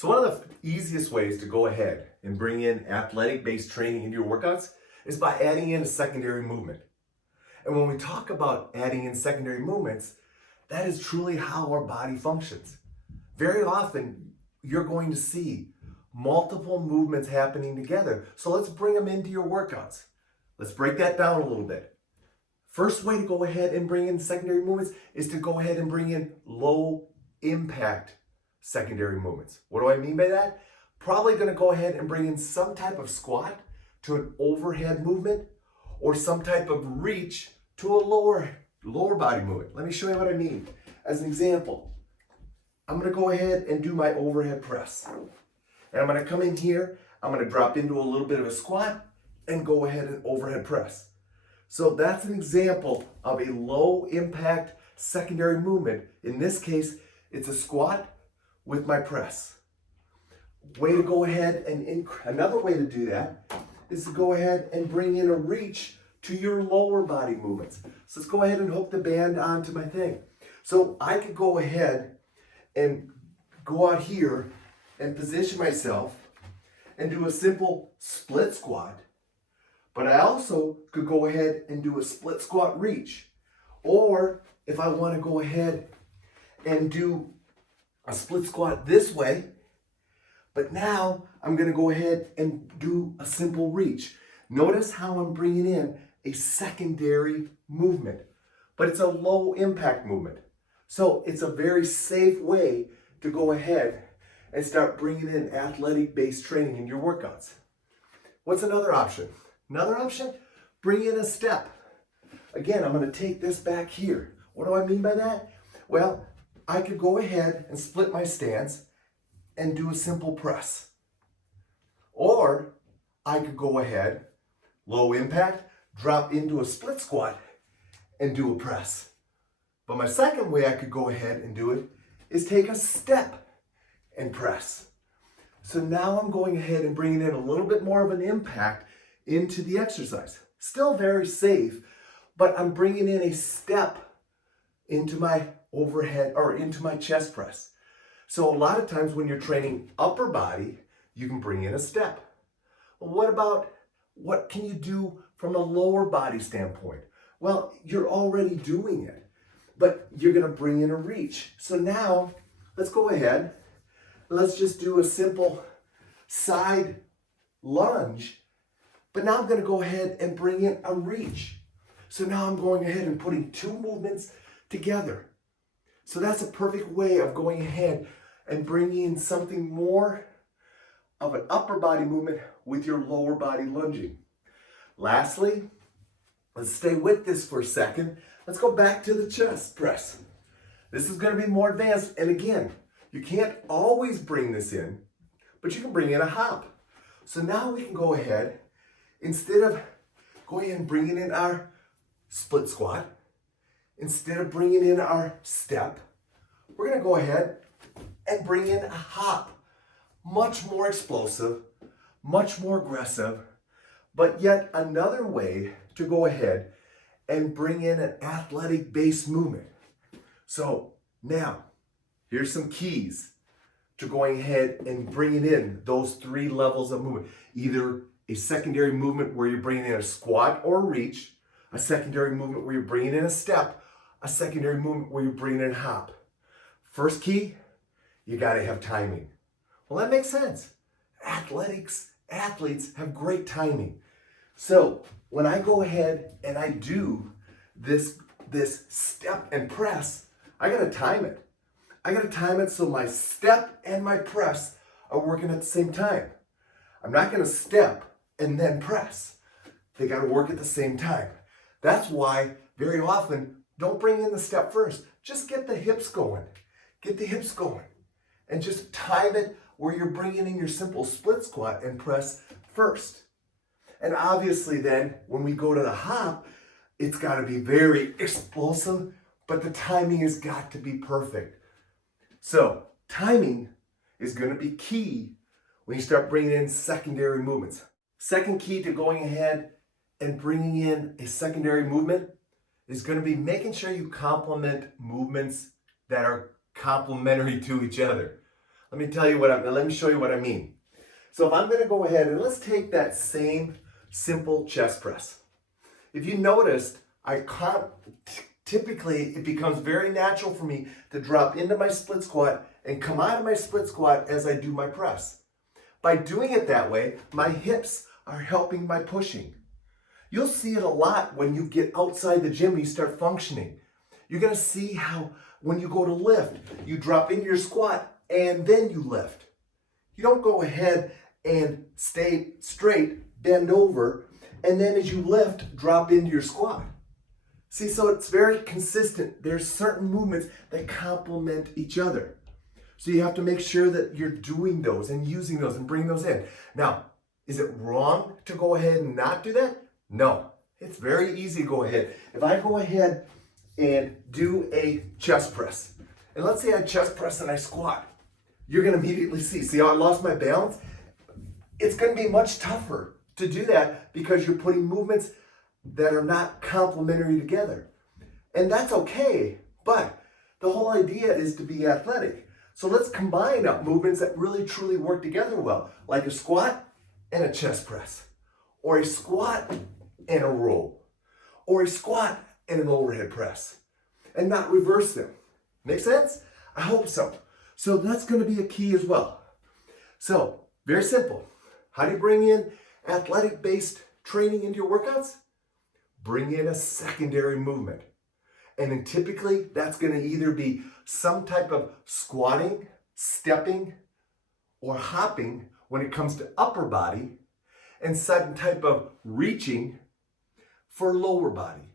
So one of the easiest ways to go ahead and bring in athletic-based training into your workouts is by adding in a secondary movement. And when we talk about adding in secondary movements, that is truly how our body functions. Very often, you're going to see multiple movements happening together. So let's bring them into your workouts. Let's break that down a little bit. First way to go ahead and bring in secondary movements is to go ahead and bring in low impact secondary movements. What do I mean by that? Probably going to go ahead and bring in some type of squat to an overhead movement or some type of reach to a lower body movement. Let me show you what I mean. As an example, I'm going to go ahead and do my overhead press. And I'm going to come in here, I'm going to drop into a little bit of a squat and go ahead and overhead press. So that's an example of a low impact secondary movement. In this case, it's a squat with my press. Way to go ahead and another way to do that is to go ahead and bring in a reach to your lower body movements. So let's go ahead and hook the band onto my thing. So I could go ahead and go out here and position myself and do a simple split squat. But I also could go ahead and do a split squat reach. Or if I want to go ahead and do a split squat this way, but now I'm going to go ahead and do a simple reach. Notice how I'm bringing in a secondary movement, but it's a low impact movement. So it's a very safe way to go ahead and start bringing in athletic based training in your workouts. What's another option? Another option, bring in a step. Again, I'm going to take this back here. What do I mean by that? Well, I could go ahead and split my stance and do a simple press. Or I could go ahead, low impact, drop into a split squat and do a press. But my second way I could go ahead and do it is take a step and press. So now I'm going ahead and bringing in a little bit more of an impact into the exercise. Still very safe, but I'm bringing in a step into my overhead or into my chest press. So a lot of times when you're training upper body, you can bring in a step. Well, what can you do from a lower body standpoint? Well, you're already doing it, but you're going to bring in a reach. So now let's go ahead. Let's just do a simple side lunge. But now I'm going to go ahead and bring in a reach. So now I'm going ahead and putting two movements together. So that's a perfect way of going ahead and bringing in something more of an upper body movement with your lower body lunging. Lastly, let's stay with this for a second. Let's go back to the chest press. This is going to be more advanced. And again, you can't always bring this in, but you can bring in a hop. So now we can go ahead, instead of going and bringing in our split squat, instead of bringing in our step, we're going to go ahead and bring in a hop. Much more explosive, much more aggressive, but yet another way to go ahead and bring in an athletic based movement. So now, here's some keys to going ahead and bringing in those three levels of movement. Either a secondary movement where you're bringing in a squat or a reach, a secondary movement where you're bringing in a step, a secondary movement where you're bringing in a hop. First key, you got to have timing. Well, that makes sense. Athletes have great timing. So when I go ahead and I do this step and press, I got to time it. I got to time it so my step and my press are working at the same time. I'm not going to step and then press. They got to work at the same time. That's why very often don't bring in the step first. Just get the hips going. Get the hips going. And just time it where you're bringing in your simple split squat and press first. And obviously then when we go to the hop, it's got to be very explosive, but the timing has got to be perfect. So timing is going to be key when you start bringing in secondary movements. Second key to going ahead and bringing in a secondary movement is going to be making sure you complement movements that are complementary to each other. Let me show you what I mean. So if I'm going to go ahead and let's take that same simple chest press. If you noticed, typically it becomes very natural for me to drop into my split squat and come out of my split squat as I do my press. By doing it that way, my hips are helping my pushing. You'll see it a lot when you get outside the gym and you start functioning. You're going to see how when you go to lift, you drop into your squat and then you lift. You don't go ahead and stay straight, bend over, and then as you lift, drop into your squat. See, so it's very consistent. There's certain movements that complement each other. So you have to make sure that you're doing those and using those and bring those in. Now, is it wrong to go ahead and not do that? No, it's very easy to go ahead. If I go ahead and do a chest press, and let's say I chest press and I squat, you're going to immediately see how I lost my balance? It's going to be much tougher to do that because you're putting movements that are not complementary together. And that's okay, but the whole idea is to be athletic. So let's combine up movements that really truly work together well, like a squat and a chest press, or a squat and a row, or a squat and an overhead press, and not reverse them. Make sense? I hope so. So that's going to be a key as well. So, very simple. How do you bring in athletic-based training into your workouts? Bring in a secondary movement. And then typically that's going to either be some type of squatting, stepping, or hopping when it comes to upper body, and some type of reaching for lower body.